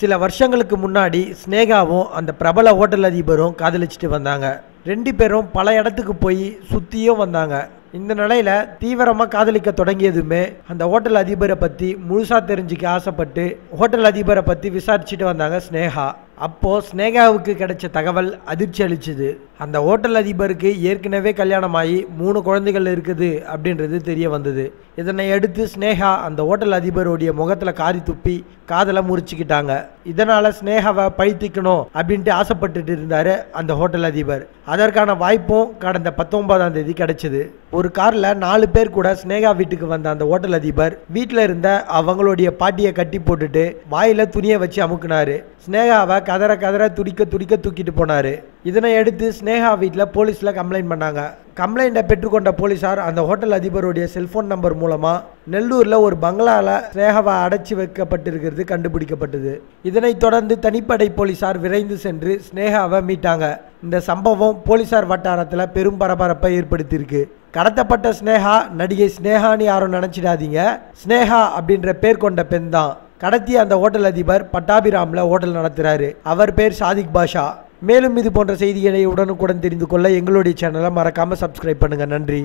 சில வருஷங்களுக்கு முன்னாடி ஸ்னேகாவும் அந்த பிரபல ஹோட்டல் அதிபரும் காதலிச்சுட்டு வந்தாங்க. ரெண்டு பேரும் பல இடத்துக்கு போய் சுற்றியும் வந்தாங்க. இந்த நிலையில தீவிரமாக காதலிக்க தொடங்கியதுமே அந்த ஹோட்டல் அதிபரை பற்றி முழுசாக தெரிஞ்சுக்க ஆசைப்பட்டு ஹோட்டல் அதிபரை பற்றி விசாரிச்சுட்டு வந்தாங்க ஸ்னேகா அப்போது ஸ்னேகாவுக்கு கிடைச்ச தகவல் அதிர்ச்சி அளிச்சுது. அந்த ஹோட்டல் அதிபருக்கு ஏற்கனவே கல்யாணமாகி மூணு குழந்தைகள் இருக்குது அப்படின்றது தெரிய வந்தது. இதனை அடுத்து ஸ்னேகா அந்த ஹோட்டல் அதிபருடைய முகத்தில் காரி துப்பி காதலை முறிச்சுக்கிட்டாங்க. இதனால் ஸ்னேகாவை பழித்திக்கணும் அப்படின்ட்டு ஆசைப்பட்டுட்டு இருந்தார் அந்த ஹோட்டல் அதிபர். அதற்கான வாய்ப்பும் கடந்த பத்தொன்பதாம் தேதி கிடைச்சிது. ஒரு காரில் நாலு பேர் கூட ஸ்னேகா வீட்டுக்கு வந்த அந்த ஹோட்டல் அதிபர் வீட்டில் இருந்த அவங்களுடைய பாட்டியை கட்டி போட்டுட்டு வாயில் துணியை வச்சு அமுக்குனாரு. ஸ்னேகாவை கதற கதற துடிக்க துடிக்க தூக்கிட்டு போனார். இதனை அடுத்து ஸ்னேகா வீட்டில் போலீஸில் கம்ப்ளைண்ட் பண்ணாங்க. கம்ப்ளைண்ட்டை பெற்றுக்கொண்ட போலீசார் அந்த ஹோட்டல் அதிபருடைய செல்போன் நம்பர் மூலமாக நெல்லூரில் ஒரு பங்களாவில் ஸ்னேகாவை அடைச்சி வைக்கப்பட்டிருக்கிறது கண்டுபிடிக்கப்பட்டது. இதனைத் தொடர்ந்து தனிப்படை போலீசார் விரைந்து சென்று ஸ்னேகாவை மீட்டாங்க. இந்த சம்பவம் போலீசார் வட்டாரத்தில் பெரும் பரபரப்பை ஏற்படுத்தியிருக்கு. கடத்தப்பட்ட ஸ்னேகா நடிகை ஸ்னேகான்னு யாரும் நினச்சிடாதீங்க. ஸ்னேகா அப்படின்ற பேர் கொண்ட பெண் தான். கடத்திய அந்த ஹோட்டல் அதிபர் பட்டாபிராம்ல ஹோட்டல் நடத்துகிறாரு அவர் பேர் சாதிக் பாஷா. மேலும் இது போன்ற செய்திகளை உடனுக்குடன் தெரிந்து கொள்ள எங்களுடைய சேனலை மறக்காமல் சப்ஸ்கிரைப் பண்ணுங்க. நன்றி.